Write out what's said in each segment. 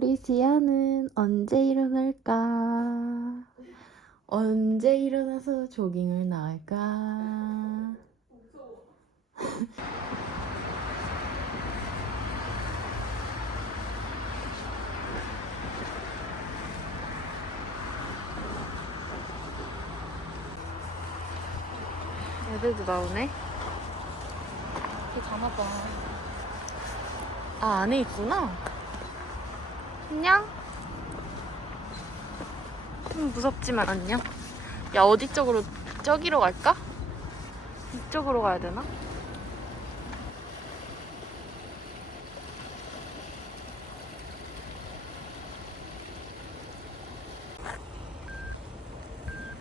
우리 지아는 언제 일어날까? 언제 일어나서 조깅을 나갈까? 애들도 나오네. 이렇게 담아봐. 아, 안에 있구나. 안녕. 좀 무섭지만 안녕. 야, 어디 쪽으로, 저기로 갈까? 이쪽으로 가야 되나?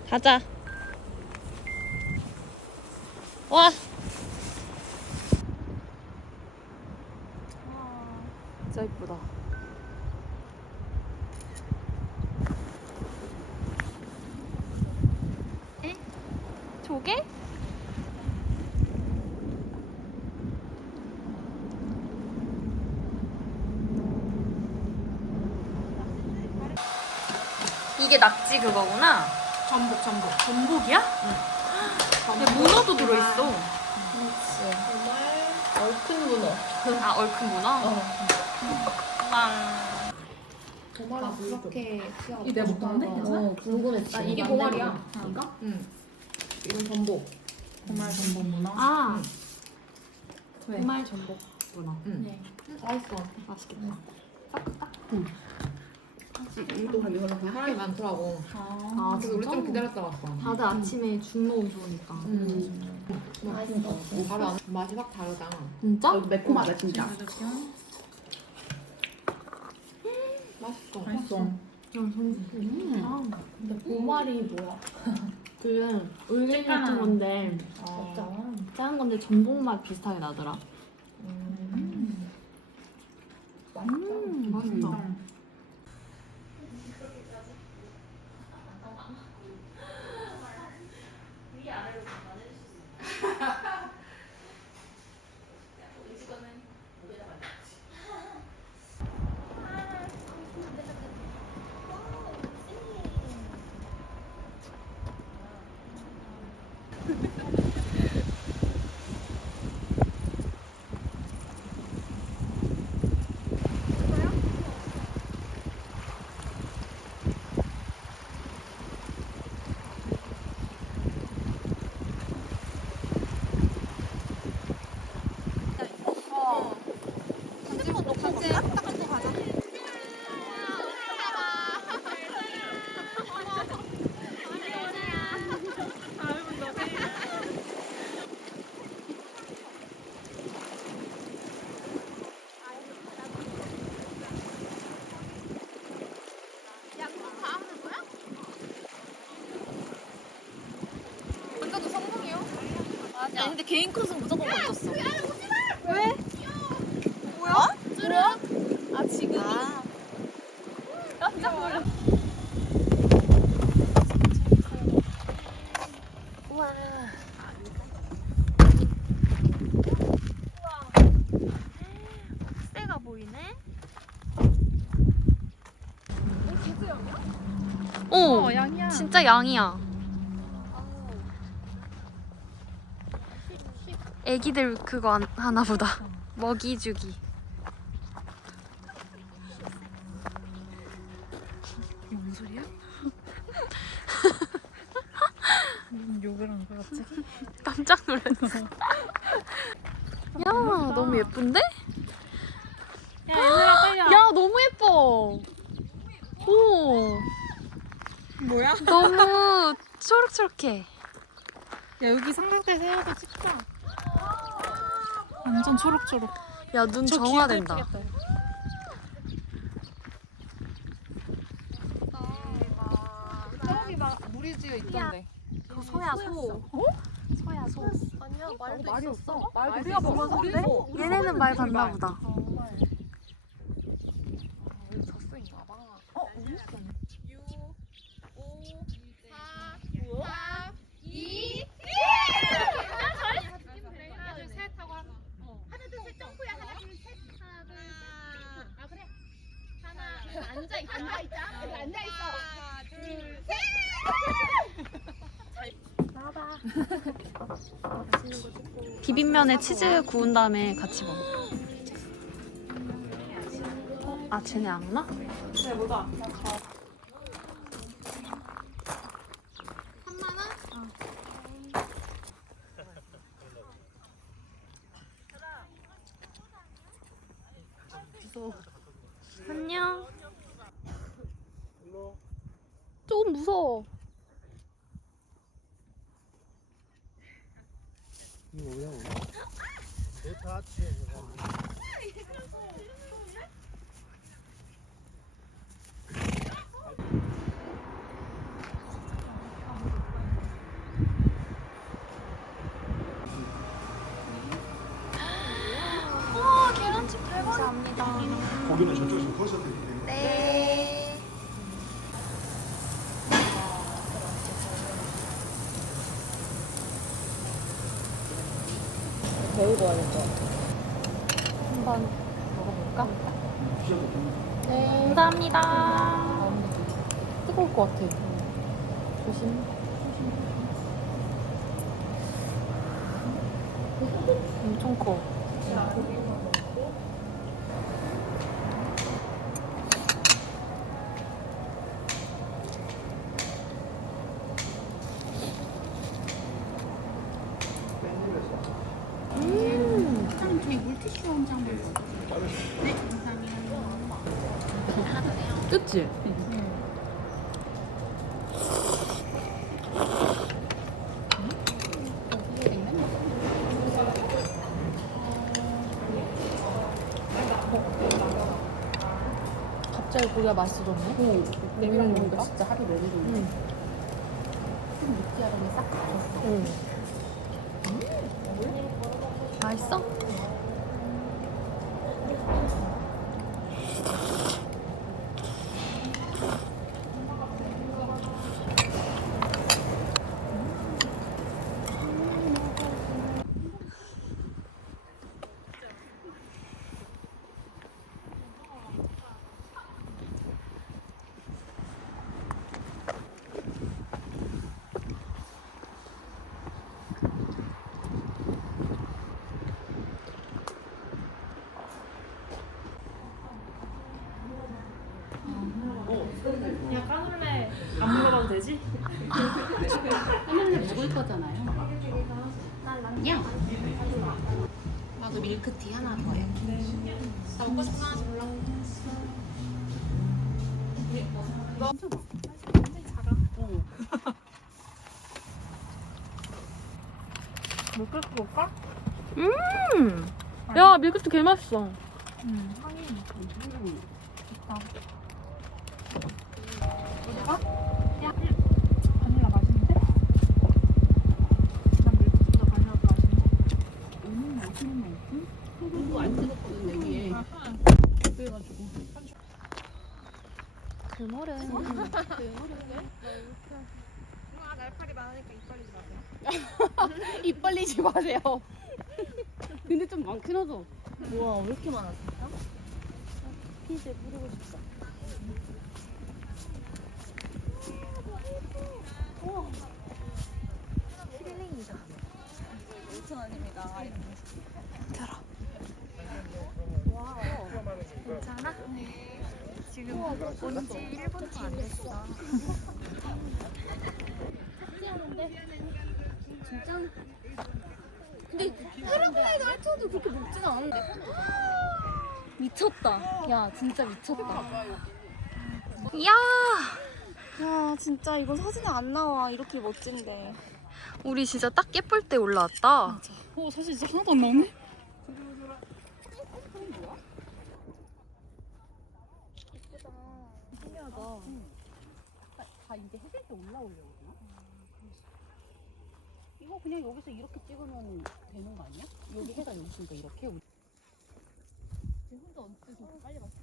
가자. 와. 진짜 이쁘다. 에? 조개? 낙지 그거구나. 전복, 전복. 전복이야? 응. 야, 문어도 들어있어. 얼큰 문어. 아 얼큰 문어? 아. 도마라 그렇게 이 내가 먹었는데? 괜찮아? 어, 궁금했지. 나 이게. 거. 이거? 응. 이건 전복. 정말 전복 문어. 아, 왜? 정말 전복 문어. 응. 네. 맛있어. 맛있겠다. 이거 이거 사람이 많더라고. 아, 그래서 우리 좀 기다렸다 왔어. 다들 아침에 죽 먹으면 좋으니까. 음. 맛있어. 바로 안, 맛이 확 다르다. 진짜? 매콤하다 진짜. 음. 맛있어. 맛있어. 음. 아, 근데 보말이 뭐야? 그 울리 같은. 건데 아. 작은 건데 전복 맛 비슷하게 나더라. 음. 음, 맛있다. 아니 근데 개인 컷은 무조건 멈췄어. 왜? 뭐야? 뭐야? 아 지금? 깜짝 놀랐. 우와. 새가 보이네. 어, 양이야. 진짜 양이야. 애기들 그거 안- 하나 보다. 먹이 주기. 뭔 소리야? 무슨 욕을 한 거야 갑자기? 깜짝 놀랐어. 야, 너무 예쁜데? 야 얘들아 빨리 와. 야, 너무 예뻐. 오, 뭐야? 너무 초록초록해. 야 여기 삼각대 세워서 찍자. 완전 초록초록. 야, 눈저 정화된다. 저기 막 물이 지어 있던데. 그 소야, 소. 소야, 소. 아니야 말도 말이 있었어. 없어? 말도 우리가 있었어. 보면 우리 소인데? 소. 얘네는 말 받나 보다. 우리 젖소인가 봐. 어, 우리 소. 모자 입고 앉아 있자. 앉아 있어. 하나, 둘, 셋. 비빔면에 치즈 구운 다음에 같이 먹어. 어? 아 쟤네 악마? 네, 뭐다. 안녕. 조금 무서워. 이거 뭐야? 계란찜 대박. 감사합니다. 고기는 저쪽에서 구워서 드리기 때문에 네. 배우고 하는 거. 한번 먹어볼까? 네. 감사합니다. 뜨거울 것 같아. 조심. 엄청 커. 그치? 갑자기 고기가 맛있어졌네? 오, 내밀어 먹으니까 진짜 하루 내내 좋네. 좀 느끼하더니 싹 갔어. 응. 맛있어? 야 까눌레 안 물어봐도 되지? 까만을 먹을 거잖아요. 야! 나도 밀크티 하나 더 해. 나 먹고 싶은 거 하나씩 골라. 음. 야 밀크티 개 맛있어. 바닐라 맛있는데? 난 밀크보다 바닐라가 맛있는데? 음 맛있네 이거 안 뜨겁거든, 여기에. 그물은 입 벌리지 마세요. 근데 좀 많긴 하죠? 우와, 왜 이렇게 많아, 진짜? 피즈에 뿌리고 싶다. 우와. 힐링이다. 5,000원입니다. 들어. 와. 괜찮아? 지금 온지 1분도 안 됐어. 진짜? 근데 페르그레이도 할쳐도 그렇게 먹진 않은데. 미쳤다. 야, 진짜 미쳤다. 이야. 야, 진짜 이거 사진에 안 나와. 이렇게 멋진데. 우리 진짜 딱 예쁠 때 올라왔다. 어 사실 진짜 하나도 안 나오네? 다 이제 해질 때 올라오려고? 이거 그냥 여기서 이렇게 찍으면 되는 거 아니야? 여기 해가 여기 있으니까 이렇게 우리 혼자 언제 빨리 갔어?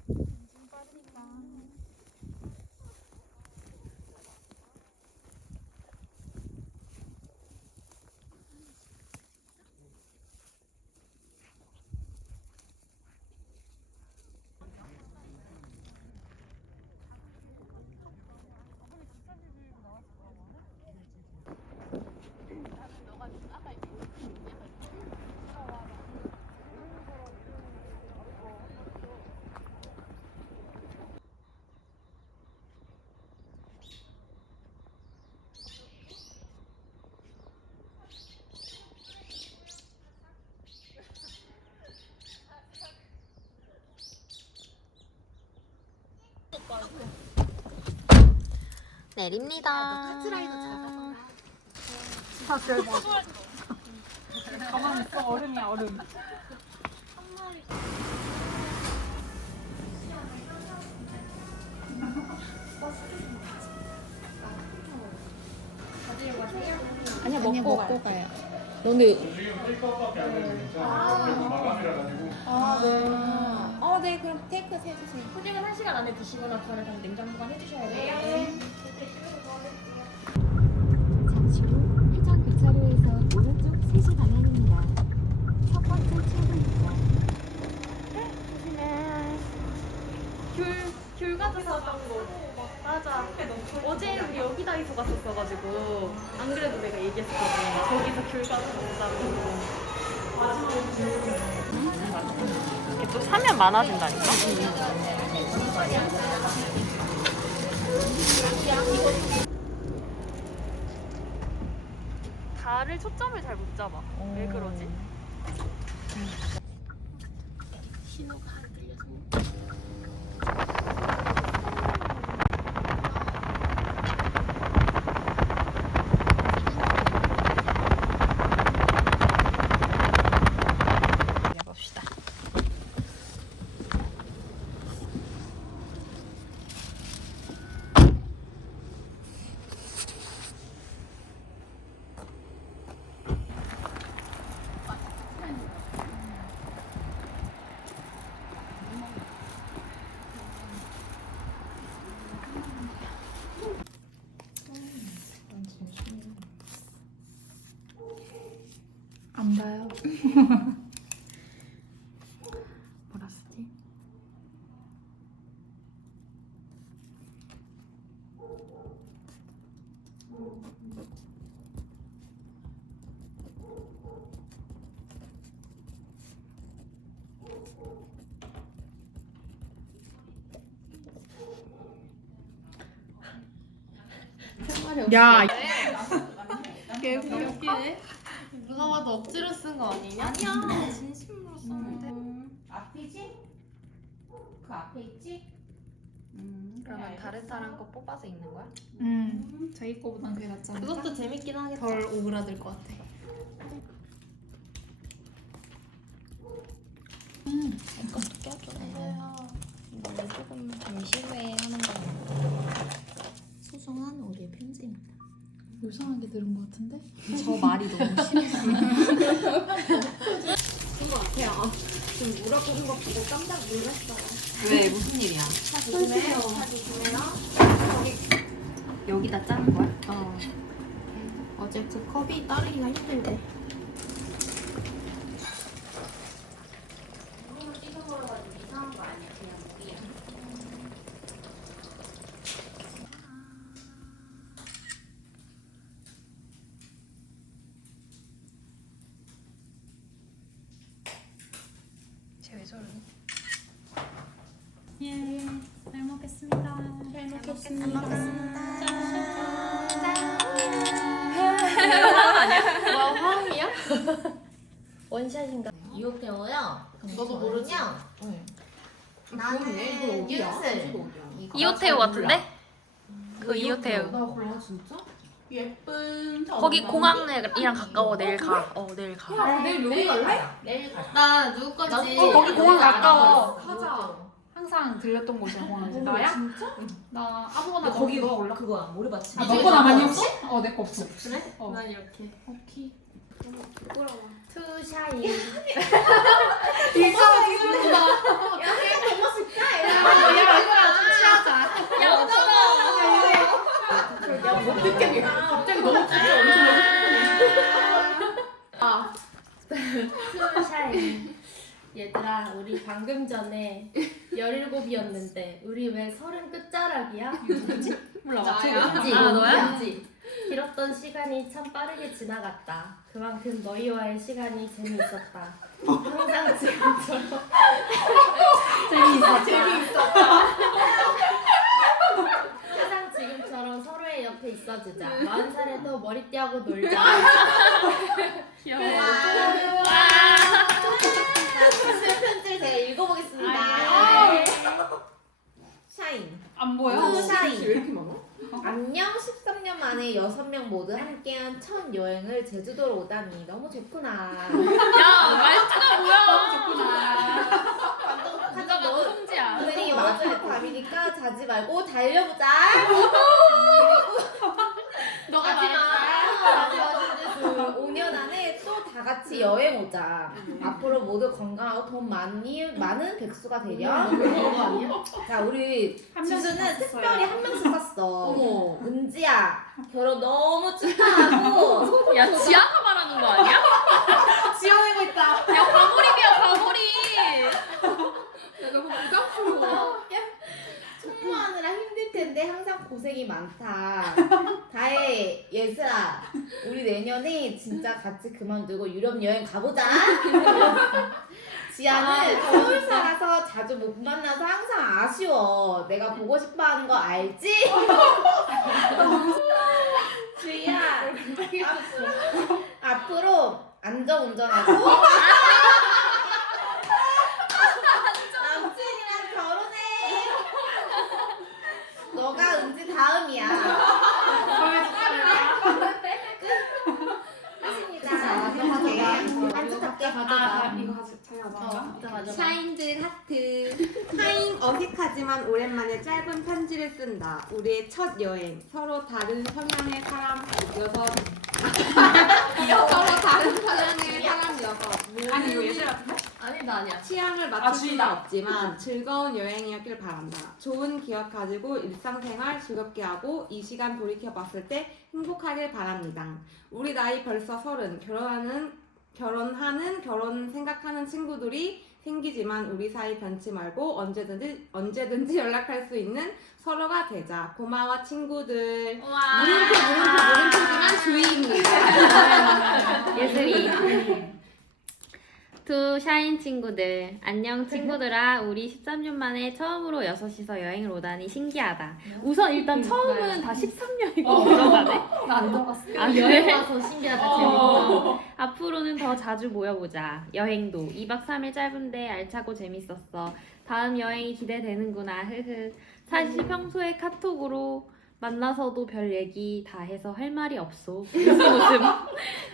내립니다. 가만히 있어 얼음이야 얼음. 아니야 먹고, 먹고 가요. 너네 아, 네. 어, 네. 그럼 테이크 해주세요. 푸딩은 1시간 안에 드시거나 그러면 다시 냉장 보관 해 주셔야 돼요. 잠시 후 회전 교차로에서 오른쪽 3시 방향입니다. 첫 번째 출구입니다. 귤, 귤 가져갔던 거. 맞아. 어제 우리 여기다 있어 갔었어가지고. 안 그래도 내가 얘기했었거든. 저기서 귤. 또 사면 많아진다니까? 달을 초점을 잘 못 잡아. 왜 그러지? 신호가 뭐라 쓰지? 야, 개 웃기네. 봐도 억지로 쓴 거 아니냐? 아니야, 진심으로 썼는데. 앞이지? 그 앞에 있지? 그러면 다른 사람 거 뽑아서 읽는 거야? 음, 자기 거보단 그게 낫잖아. 그것도 재밌긴 하겠다. 덜 오그라들 것 같아. 이것도 껴줘요. 이거 조금 잠시 후에 하는 거야. 소중한 우리의 편지입니다. 이상하게 들은 것 같은데? 저 말이 너무 심 해서. 왜 무슨 일이야? 여기다 짜는 거야? 어. 어제 그 컵이 따르기가 힘들대. 저러니? 예, 잘 먹겠습니다. 잘 먹겠습니다. 와, 화음이야? 원샷인가? 이호태오요? 너도 모르냐? 나는 윤슬. 이호태우 같은데? 그 이호태우. 나 골라 진짜? 예쁜 거기 공항이랑 가까워. 내일 가. 어, 내일 가. 아, 내일 여기 갈래? 내일 가. 나 누구 건지. 어, 거기 공항 가까워. 가자. 항상 들렸던 곳이야 공항이. 나야? 진짜? 나 아무거나 거기 넣어. 너 몰라 그거야 모래밭이. 아, 너거 나만 없어? 어, 내 거 없어. 그래? 어. 난 이렇게. 오케이. 투샤인. 야, 없어. 갑자기 너무 진짜 아. 투샤인. 얘들아, 우리 방금 전에 17이었는데 우리 왜 서른 끝자락이야? 몰라. 나야. 맞지? 아, 너야? 맞지? 길었던 시간이 참 빠르게 지나갔다. 그만큼 너희와의 시간이 재미있었다. 항상 지금처럼 재미있었다. 재미있었다. 항상 지금처럼 서로의 옆에 있어주자. 마흔 살에도 머리띠 하고 놀자. 귀여워. 무슨 편지를 제가 읽어보겠습니다. 아, 샤인. 안 보여? 투 샤인. 왜 이렇게 많아? 안녕 만에 여섯 명 모두 함께한 첫 여행을 제주도로 오다니 너무 좋구나. 야 말투가 뭐야? 하자 너무 성지야. 오늘이 마지막 밤이니까 자지 말고 달려보자. 너가 마지막 말했다. 마지막 5년 안에 또 다 같이 여행 오자. 앞으로 모두 건강하고 돈 많이 많은 백수가 되렴. 자 우리 지수는 특별히 한 명씩 샀어. 은지야 결혼 너무 축하하고. 야 지아가 말하는 거 아니야? 지어내고 있다. 야 과몰입이야 과몰입. 총무 하느라 힘들 텐데 항상 고생이 많다. 다혜, 예슬아, 우리 내년에 진짜 같이 그만두고 유럽 여행 가보자. 지아는 서울 살아서 자주 못 만나서 항상 아쉬워. 내가 보고 싶어 하는 거 알지? 주희야, 앞으로, 앞으로 안전 운전하고 남친이랑 결혼해. 너가 은지 다음이야. 끝입니다. 이거. 샤인들 하트. 타인 어색하지만 오랜만에 짧은 편지를 쓴다. 우리의 첫 여행. 서로 다른 성향의 사람 여섯. 서로 다른 성향의 사람 여섯. 아니 이거 예슬 같은데? 아니다 아니야. 취향을 아, 맞출 수는 주의다. 없지만 즐거운 여행이었길 바란다. 좋은 기억 가지고 일상생활 즐겁게 하고 이 시간 돌이켜 봤을 때 행복하길 바랍니다. 우리 나이 벌써 서른 결혼하는 결혼하는 결혼 생각하는 친구들이 생기지만 우리 사이 변치 말고 언제든지 언제든지 연락할 수 있는 서로가 되자. 고마워 친구들. 와. 물음표 물음표 물음표지만 주의입니다. 예슬이 두 샤인 친구들. 안녕 친구들아. 우리 13년 만에 처음으로 여섯이서 여행을 오다니 신기하다. 우선 일단 처음은 다 13년이고 들어가네. 나안 들어갔어. 아 여행? 그래? 와서 신기하다 어. 재밌다. 앞으로는 더 자주 모여보자. 여행도. 2박 3일 짧은데 알차고 재밌었어. 다음 여행이 기대되는구나. 흐흐. 사실 평소에 카톡으로 만나서도 별 얘기 다 해서 할 말이 없어 웃음 웃음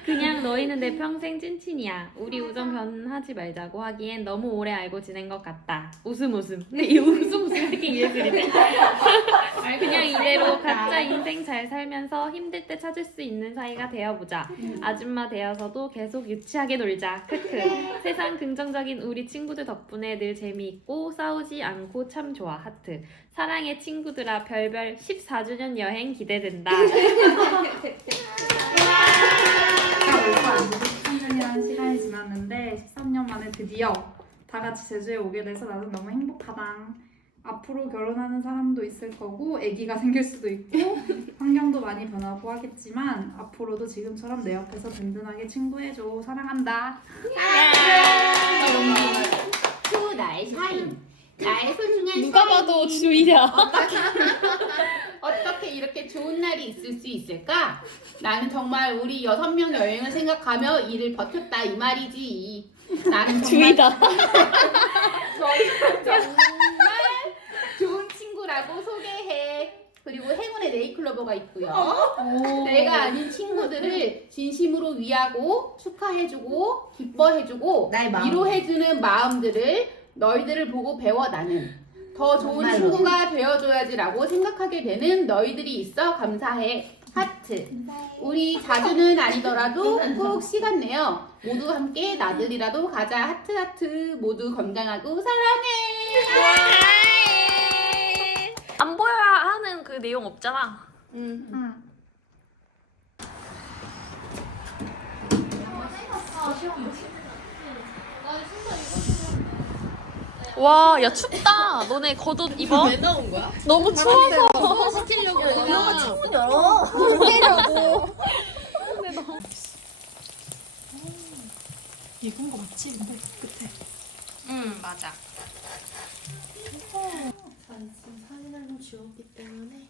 그냥 너희는 내 평생 찐친이야. 우리 우정 변하지 말자고 하기엔 너무 오래 알고 지낸 것 같다. 웃음 웃음. 근데 이 웃음 웃음 이렇게 예술이네. 그냥 이대로 각자 인생 잘 살면서 힘들 때 찾을 수 있는 사이가 되어보자. 아줌마 되어서도 계속 유치하게 놀자. 크크. 세상 긍정적인 우리 친구들 덕분에 늘 재미있고 싸우지 않고 참 좋아. 하트. 사랑해 친구들아 별별 14주년 여행 기대된다. 13년이라는 시간이 지났는데 13년 만에 드디어 다 같이 제주에 오게 돼서 나는 너무 행복하다. 앞으로 결혼하는 사람도 있을 거고 아기가 생길 수도 있고 환경도 많이 변하고 하겠지만 앞으로도 지금처럼 내 옆에서 든든하게 친구해줘 사랑한다. 또 나의 샤인. 나의 소중한 누가 봐도 주의야. 어떻게 이렇게 좋은 날이 있을 수 있을까? 나는 정말 우리 여섯 명 여행을 생각하며 일을 버텼다 이 말이지. 나는 정말 주의다. 정말 좋은 친구라고 소개해. 그리고 행운의 네이클로버가 있고요. 내가 아닌 친구들을 진심으로 위하고 축하해주고 기뻐해주고 나의 마음. 위로해주는 마음들을 너희들을 보고 배워 나는 더 좋은 정말로. 친구가 되어줘야지라고 생각하게 되는 너희들이 있어 감사해. 하트. 우리 자주는 아니더라도 꼭 시간 내어 모두 함께 나들이라도 가자. 하트 하트. 모두 건강하고 사랑해. 안 보여야 하는 그 내용 없잖아. 와, 야 춥다. 너네 겉옷 입어? 왜 나온 거야? 너무 추워서. 시키려고. 너가 창문 열어. 시키려고. 예쁜 거 맞지? 근데 끝에. 응, 맞아. 지금 사진을 좀 지웠기 때문에